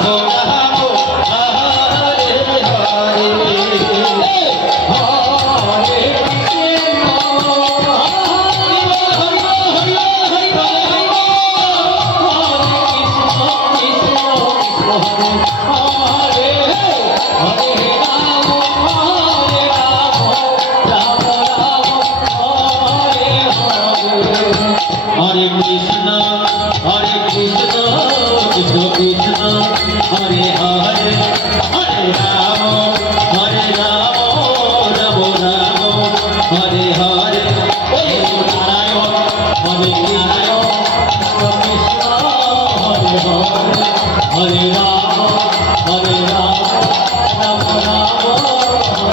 나도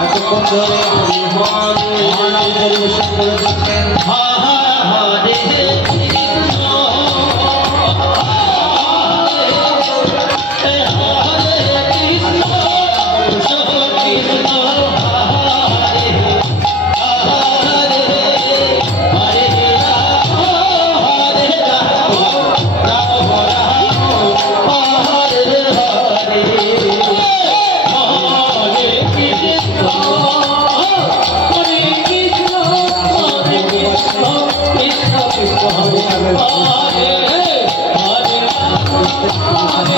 এতক্ষণ ধরে হরি হরি হরি পরিবেশন করেছে Thank you.